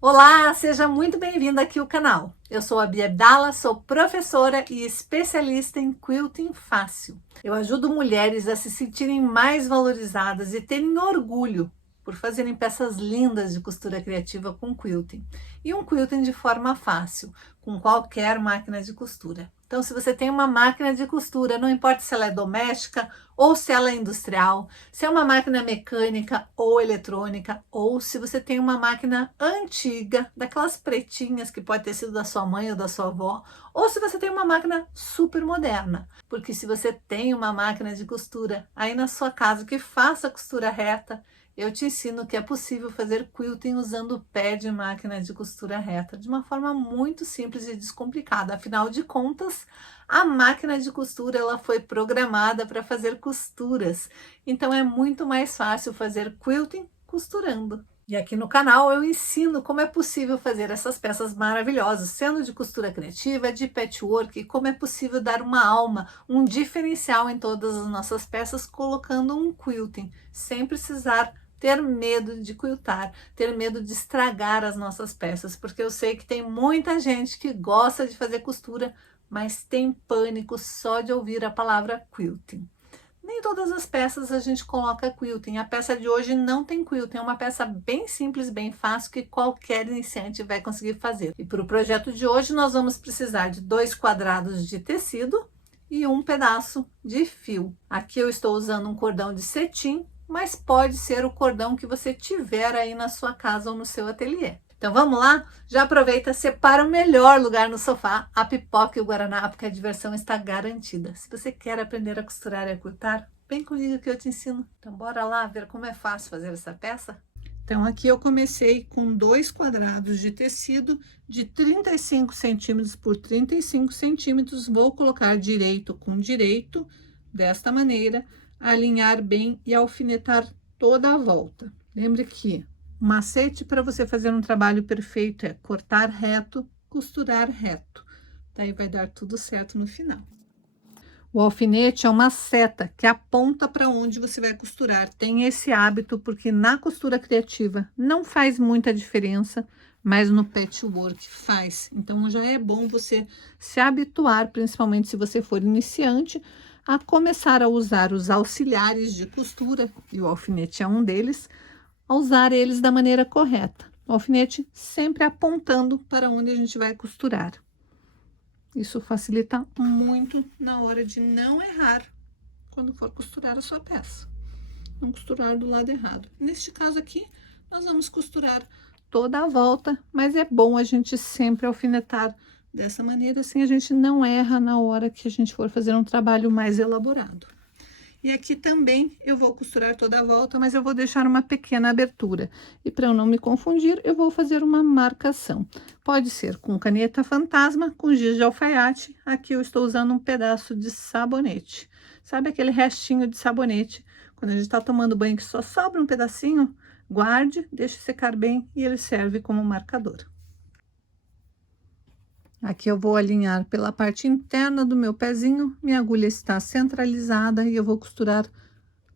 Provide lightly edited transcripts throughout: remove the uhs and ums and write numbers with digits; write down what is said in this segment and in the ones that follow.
Olá, seja muito bem-vinda aqui ao canal. Eu sou a Bia Abdala, sou professora e especialista em quilting fácil. Eu ajudo mulheres a se sentirem mais valorizadas e terem orgulho por fazerem peças lindas de costura criativa com quilting. E um quilting de forma fácil, com qualquer máquina de costura. Então, se você tem uma máquina de costura, não importa se ela é doméstica ou se ela é industrial, se é uma máquina mecânica ou eletrônica, ou se você tem uma máquina antiga, daquelas pretinhas que pode ter sido da sua mãe ou da sua avó, ou se você tem uma máquina super moderna. Porque se você tem uma máquina de costura aí na sua casa que faça costura reta, eu te ensino que é possível fazer quilting usando o pé de máquina de costura reta, de uma forma muito simples e descomplicada. Afinal de contas, a máquina de costura ela foi programada para fazer costuras, então é muito mais fácil fazer quilting costurando. E aqui no canal eu ensino como é possível fazer essas peças maravilhosas, sendo de costura criativa, de patchwork, e como é possível dar uma alma, um diferencial em todas as nossas peças, colocando um quilting, sem precisar ter medo de quiltar, ter medo de estragar as nossas peças, porque eu sei que tem muita gente que gosta de fazer costura, mas tem pânico só de ouvir a palavra quilting. Nem todas as peças a gente coloca quilting. A peça de hoje não tem quilting, é uma peça bem simples, bem fácil, que qualquer iniciante vai conseguir fazer. E para o projeto de hoje nós vamos precisar de 2 quadrados de tecido e um pedaço de fio. Aqui eu estou usando um cordão de cetim, mas pode ser o cordão que você tiver aí na sua casa ou no seu ateliê. Então vamos lá? Já aproveita, separa o melhor lugar no sofá, a pipoca e o guaraná, porque a diversão está garantida. Se você quer aprender a costurar e a quiltar, vem comigo que eu te ensino. Então bora lá ver como é fácil fazer essa peça? Então aqui eu comecei com 2 quadrados de tecido de 35 centímetros por 35 centímetros. Vou colocar direito com direito, desta maneira, alinhar bem e alfinetar toda a volta. Lembre que o macete para você fazer um trabalho perfeito é cortar reto, costurar reto. Daí vai dar tudo certo no final. O alfinete é uma seta que aponta para onde você vai costurar. Tem esse hábito porque na costura criativa não faz muita diferença, mas no patchwork faz. Então já é bom você se habituar, principalmente se você for iniciante, a começar a usar os auxiliares de costura, e o alfinete é um deles, a usar eles da maneira correta. O alfinete sempre apontando para onde a gente vai costurar. Isso facilita muito na hora de não errar quando for costurar a sua peça. Não costurar do lado errado. Neste caso aqui, nós vamos costurar toda a volta, mas é bom a gente sempre alfinetar dessa maneira, assim a gente não erra na hora que a gente for fazer um trabalho mais elaborado. E aqui também eu vou costurar toda a volta, mas eu vou deixar uma pequena abertura. E para eu não me confundir, eu vou fazer uma marcação. Pode ser com caneta fantasma, com giz de alfaiate. Aqui eu estou usando um pedaço de sabonete. Sabe aquele restinho de sabonete? Quando a gente está tomando banho que só sobra um pedacinho, guarde, deixe secar bem e ele serve como marcador. Aqui eu vou alinhar pela parte interna do meu pezinho, minha agulha está centralizada e eu vou costurar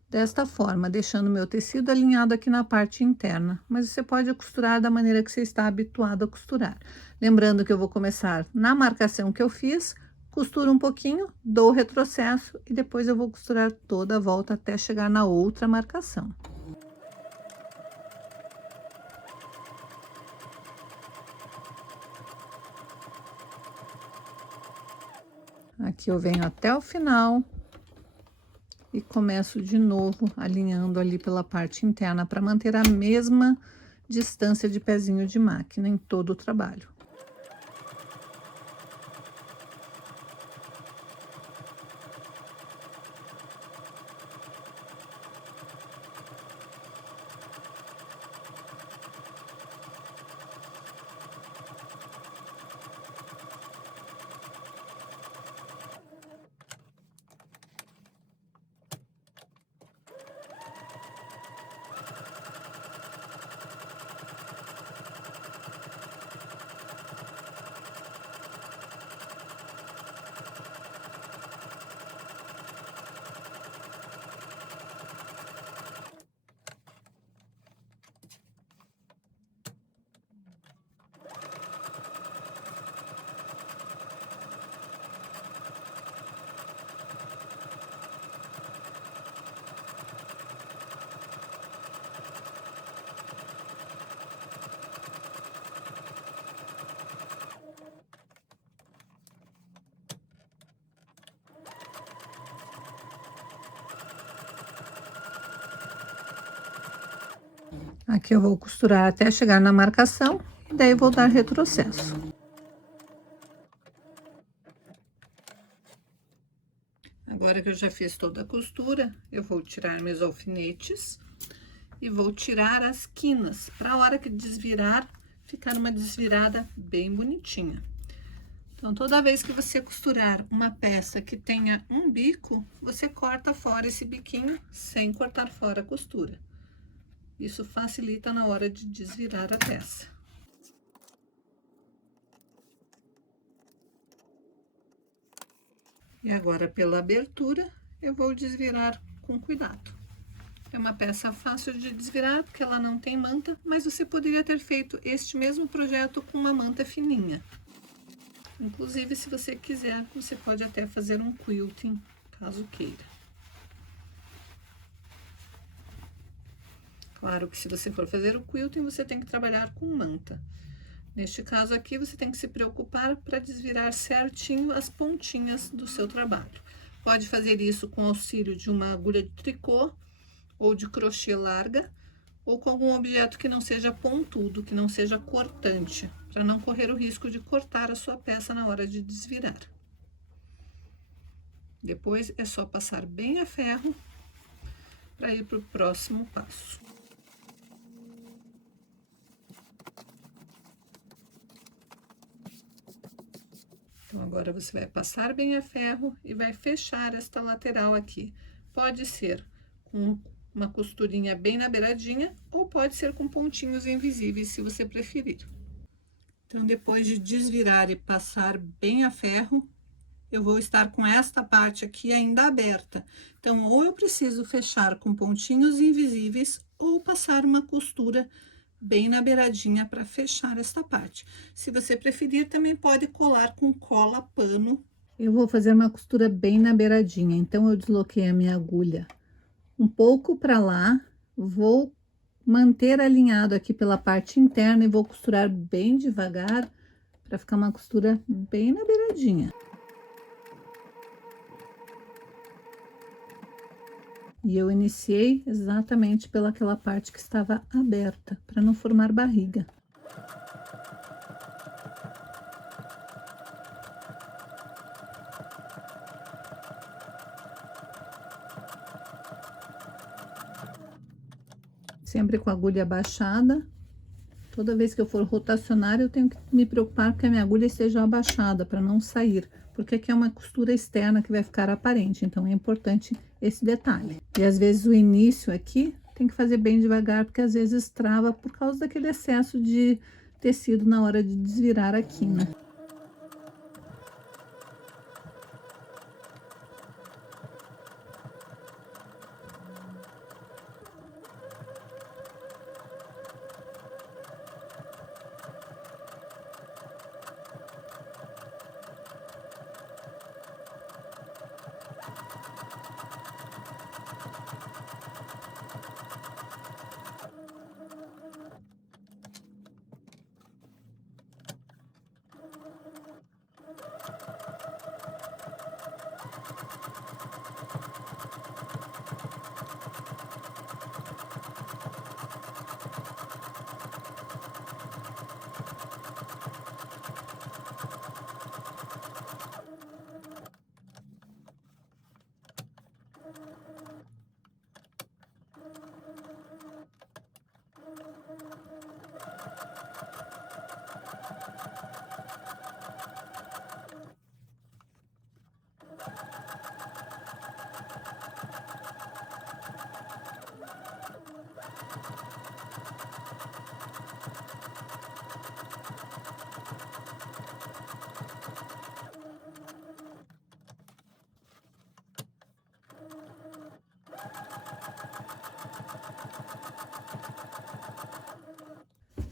desta forma, deixando meu tecido alinhado aqui na parte interna. Mas você pode costurar da maneira que você está habituado a costurar. Lembrando que eu vou começar na marcação que eu fiz, costuro um pouquinho, dou retrocesso e depois eu vou costurar toda a volta até chegar na outra marcação. Aqui eu venho até o final e começo de novo alinhando ali pela parte interna para manter a mesma distância de pezinho de máquina em todo o trabalho. Aqui eu vou costurar até chegar na marcação e daí vou dar retrocesso. Agora que eu já fiz toda a costura, eu vou tirar meus alfinetes e vou tirar as quinas, para a hora que desvirar, ficar uma desvirada bem bonitinha. Então, toda vez que você costurar uma peça que tenha um bico, você corta fora esse biquinho sem cortar fora a costura. Isso facilita na hora de desvirar a peça. E agora, pela abertura, eu vou desvirar com cuidado. É uma peça fácil de desvirar, porque ela não tem manta, mas você poderia ter feito este mesmo projeto com uma manta fininha. Inclusive, se você quiser, você pode até fazer um quilting, caso queira. Claro que se você for fazer o quilting, você tem que trabalhar com manta. Neste caso aqui, você tem que se preocupar para desvirar certinho as pontinhas do seu trabalho. Pode fazer isso com auxílio de uma agulha de tricô ou de crochê larga, ou com algum objeto que não seja pontudo, que não seja cortante, para não correr o risco de cortar a sua peça na hora de desvirar. Depois é só passar bem a ferro para ir para o próximo passo. Então, agora você vai passar bem a ferro e vai fechar esta lateral aqui. Pode ser com uma costurinha bem na beiradinha, ou pode ser com pontinhos invisíveis, se você preferir. Então, depois de desvirar e passar bem a ferro, eu vou estar com esta parte aqui ainda aberta. Então, ou eu preciso fechar com pontinhos invisíveis, ou passar uma costura bem na beiradinha para fechar esta parte. Se você preferir, também pode colar com cola pano. Eu vou fazer uma costura bem na beiradinha, então eu desloquei a minha agulha um pouco para lá, vou manter alinhado aqui pela parte interna e vou costurar bem devagar para ficar uma costura bem na beiradinha. E eu iniciei exatamente pelaquela parte que estava aberta, para não formar barriga. Sempre com a agulha abaixada. Toda vez que eu for rotacionar, eu tenho que me preocupar que a minha agulha esteja abaixada, para não sair, porque aqui é uma costura externa que vai ficar aparente, então é importante esse detalhe. E às vezes o início aqui tem que fazer bem devagar, porque às vezes trava por causa daquele excesso de tecido na hora de desvirar a quina.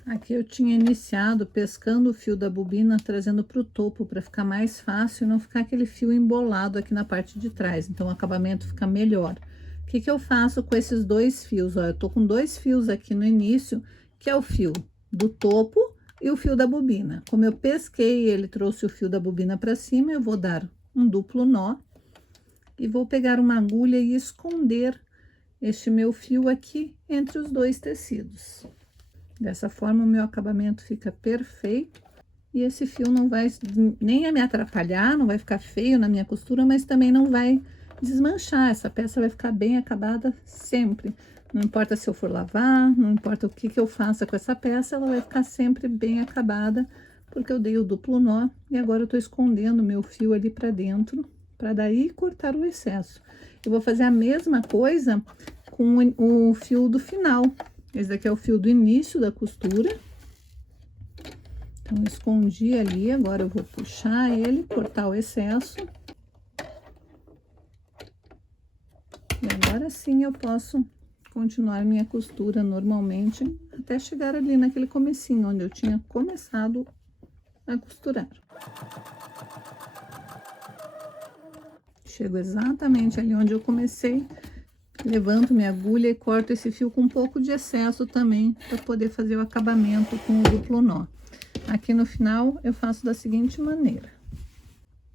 Aqui eu tinha iniciado pescando o fio da bobina, trazendo para o topo, para ficar mais fácil e não ficar aquele fio embolado aqui na parte de trás. Então, o acabamento fica melhor. O que que eu faço com esses dois fios? Ó, eu tô com dois fios aqui no início, que é o fio do topo e o fio da bobina. Como eu pesquei, ele trouxe o fio da bobina para cima, eu vou dar um duplo nó e vou pegar uma agulha e esconder este meu fio aqui entre os dois tecidos. Dessa forma, o meu acabamento fica perfeito. E esse fio não vai nem me atrapalhar, não vai ficar feio na minha costura, mas também não vai desmanchar. Essa peça vai ficar bem acabada sempre. Não importa se eu for lavar, não importa o que eu faça com essa peça, ela vai ficar sempre bem acabada, porque eu dei o duplo nó e agora eu tô escondendo o meu fio ali pra dentro, para daí cortar o excesso. Eu vou fazer a mesma coisa com o fio do final. Esse daqui é o fio do início da costura. Então, eu escondi ali, agora eu vou puxar ele, cortar o excesso. E agora sim eu posso continuar minha costura normalmente, até chegar ali naquele comecinho, onde eu tinha começado a costurar. Chego exatamente ali onde eu comecei, levanto minha agulha e corto esse fio com um pouco de excesso também, para poder fazer o acabamento com o duplo nó. Aqui no final, eu faço da seguinte maneira.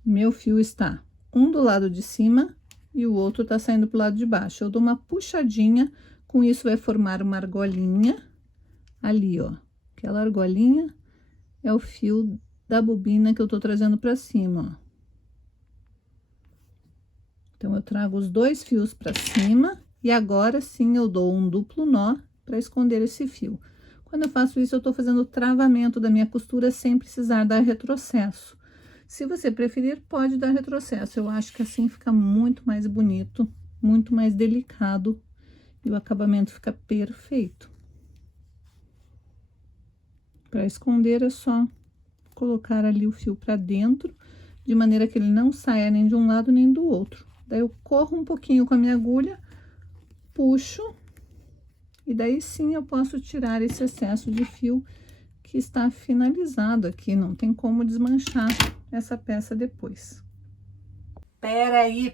Meu fio está um do lado de cima e o outro tá saindo pro lado de baixo. Eu dou uma puxadinha, com isso vai formar uma argolinha ali, ó. Aquela argolinha é o fio da bobina que eu tô trazendo pra cima, ó. Então, eu trago os dois fios pra cima e agora sim eu dou um duplo nó para esconder esse fio. Quando eu faço isso, eu tô fazendo o travamento da minha costura sem precisar dar retrocesso. Se você preferir, pode dar retrocesso. Eu acho que assim fica muito mais bonito, muito mais delicado e o acabamento fica perfeito. Para esconder, é só colocar ali o fio para dentro, de maneira que ele não saia nem de um lado nem do outro. Daí, eu corro um pouquinho com a minha agulha, puxo, e daí sim eu posso tirar esse excesso de fio que está finalizado aqui, não tem como desmanchar essa peça depois. Peraí.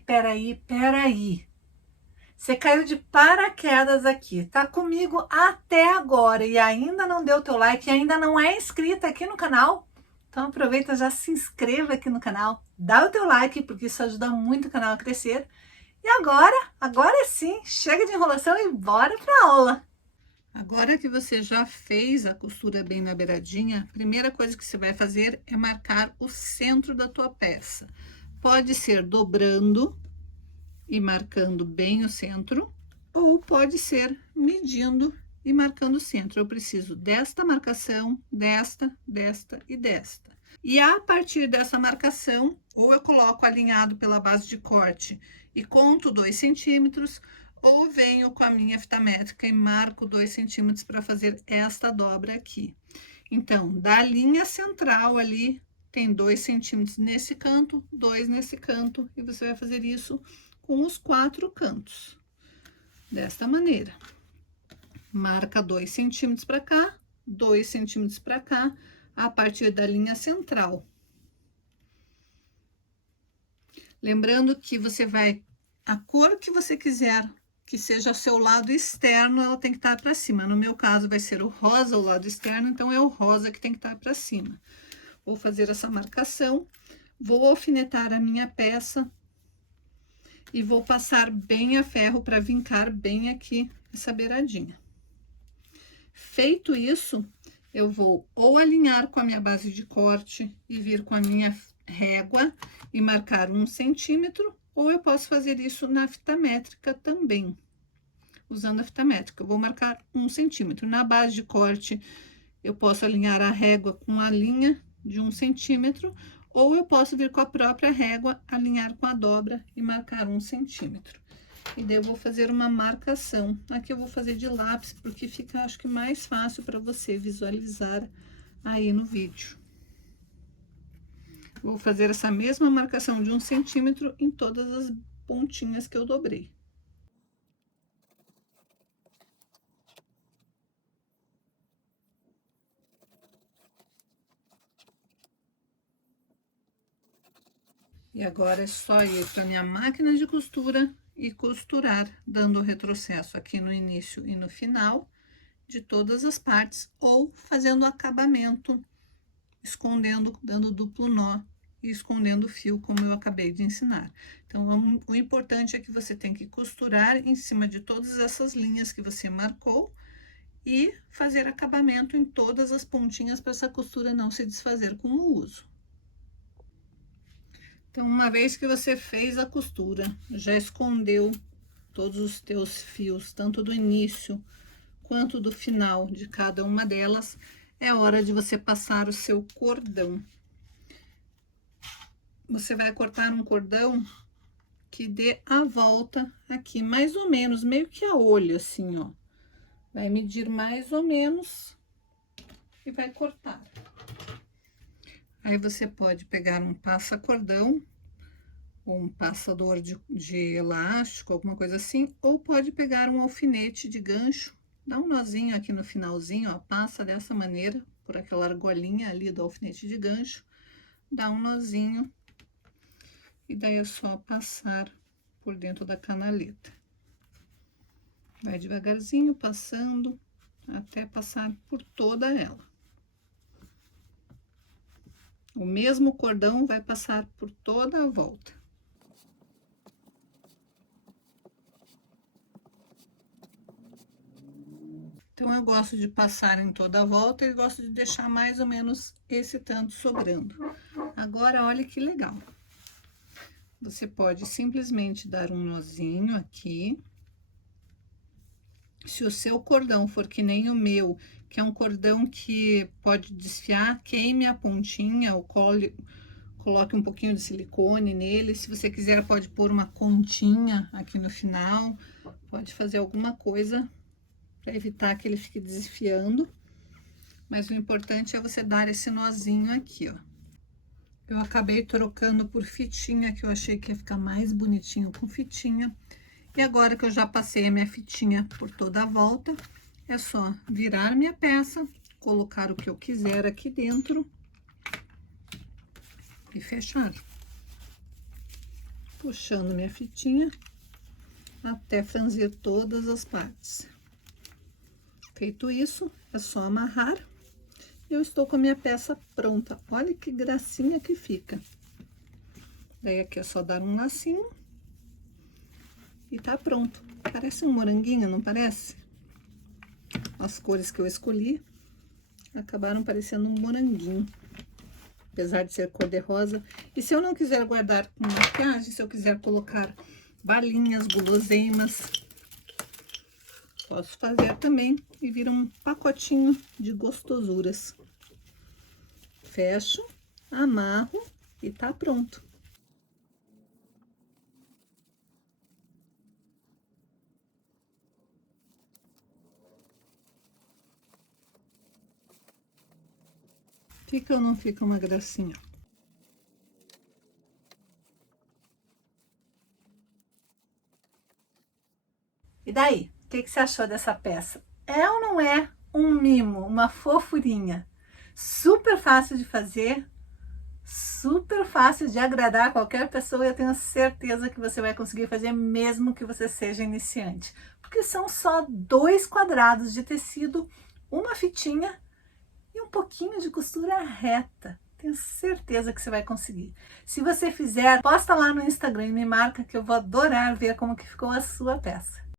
Você caiu de paraquedas aqui, tá comigo até agora e ainda não deu teu like, e ainda não é inscrita aqui no canal? Então aproveita, já se inscreva aqui no canal, dá o teu like, porque isso ajuda muito o canal a crescer. E agora sim, chega de enrolação e bora pra aula! Agora que você já fez a costura bem na beiradinha, a primeira coisa que você vai fazer é marcar o centro da tua peça. Pode ser dobrando e marcando bem o centro, ou pode ser medindo e marcando o centro. Eu preciso desta marcação, desta e desta. E a partir dessa marcação, ou eu coloco alinhado pela base de corte e conto 2 centímetros, ou venho com a minha fita métrica e marco 2 centímetros para fazer esta dobra aqui. Então, da linha central ali, tem 2 centímetros nesse canto, 2 nesse canto, e você vai fazer isso com os 4 cantos. Desta maneira. Marca 2 centímetros para cá, 2 centímetros para cá, a partir da linha central. Lembrando que você vai, a cor que você quiser que seja seu lado externo, ela tem que estar para cima. No meu caso, vai ser o rosa o lado externo, então é o rosa que tem que estar para cima. Vou fazer essa marcação, vou alfinetar a minha peça e vou passar bem a ferro para vincar bem aqui essa beiradinha. Feito isso, eu vou ou alinhar com a minha base de corte e vir com a minha régua e marcar 1 centímetro, ou eu posso fazer isso na fita métrica também, usando a fita métrica. Eu vou marcar 1 centímetro. Na base de corte, eu posso alinhar a régua com a linha de 1 centímetro, ou eu posso vir com a própria régua, alinhar com a dobra e marcar 1 centímetro. E daí eu vou fazer uma marcação. Aqui eu vou fazer de lápis, porque fica, acho que, mais fácil para você visualizar aí no vídeo. Vou fazer essa mesma marcação de 1 centímetro em todas as pontinhas que eu dobrei. E agora é só ir para minha máquina de costura e costurar, dando o retrocesso aqui no início e no final de todas as partes, ou fazendo o acabamento, escondendo, dando duplo nó e escondendo o fio, como eu acabei de ensinar. Então, o importante é que você tem que costurar em cima de todas essas linhas que você marcou e fazer acabamento em todas as pontinhas para essa costura não se desfazer com o uso. Então, uma vez que você fez a costura, já escondeu todos os teus fios, tanto do início quanto do final de cada uma delas, é hora de você passar o seu cordão. Você vai cortar um cordão que dê a volta aqui, mais ou menos, meio que a olho, assim, ó. Vai medir mais ou menos e vai cortar. Aí, você pode pegar um passa-cordão, ou um passador de elástico, alguma coisa assim, ou pode pegar um alfinete de gancho, dá um nozinho aqui no finalzinho, ó, passa dessa maneira, por aquela argolinha ali do alfinete de gancho, dá um nozinho, e daí é só passar por dentro da canaleta. Vai devagarzinho, passando, até passar por toda ela. O mesmo cordão vai passar por toda a volta. Então, eu gosto de passar em toda a volta e gosto de deixar mais ou menos esse tanto sobrando. Agora, olha que legal. Você pode simplesmente dar um nozinho aqui. Se o seu cordão for que nem o meu, que é um cordão que pode desfiar, queime a pontinha, ou coloque um pouquinho de silicone nele. Se você quiser, pode pôr uma continha aqui no final, pode fazer alguma coisa para evitar que ele fique desfiando. Mas o importante é você dar esse nozinho aqui, ó. Eu acabei trocando por fitinha, que eu achei que ia ficar mais bonitinho com fitinha. E agora que eu já passei a minha fitinha por toda a volta, é só virar minha peça, colocar o que eu quiser aqui dentro e fechar. Puxando minha fitinha até franzir todas as partes. Feito isso, é só amarrar. E eu estou com a minha peça pronta. Olha que gracinha que fica. Daí aqui é só dar um lacinho. E tá pronto. Parece um moranguinho, não parece? As cores que eu escolhi acabaram parecendo um moranguinho. Apesar de ser cor de rosa. E se eu não quiser guardar com maquiagem, se eu quiser colocar balinhas, guloseimas, posso fazer também e vira um pacotinho de gostosuras. Fecho, amarro e tá pronto. Fica ou não fica uma gracinha? E daí? O que você achou dessa peça? É ou não é um mimo, uma fofurinha? Super fácil de fazer, super fácil de agradar qualquer pessoa. Eu tenho certeza que você vai conseguir fazer mesmo que você seja iniciante. Porque são só 2 quadrados de tecido, uma fitinha e um pouquinho de costura reta. Tenho certeza que você vai conseguir. Se você fizer, posta lá no Instagram e me marca que eu vou adorar ver como que ficou a sua peça.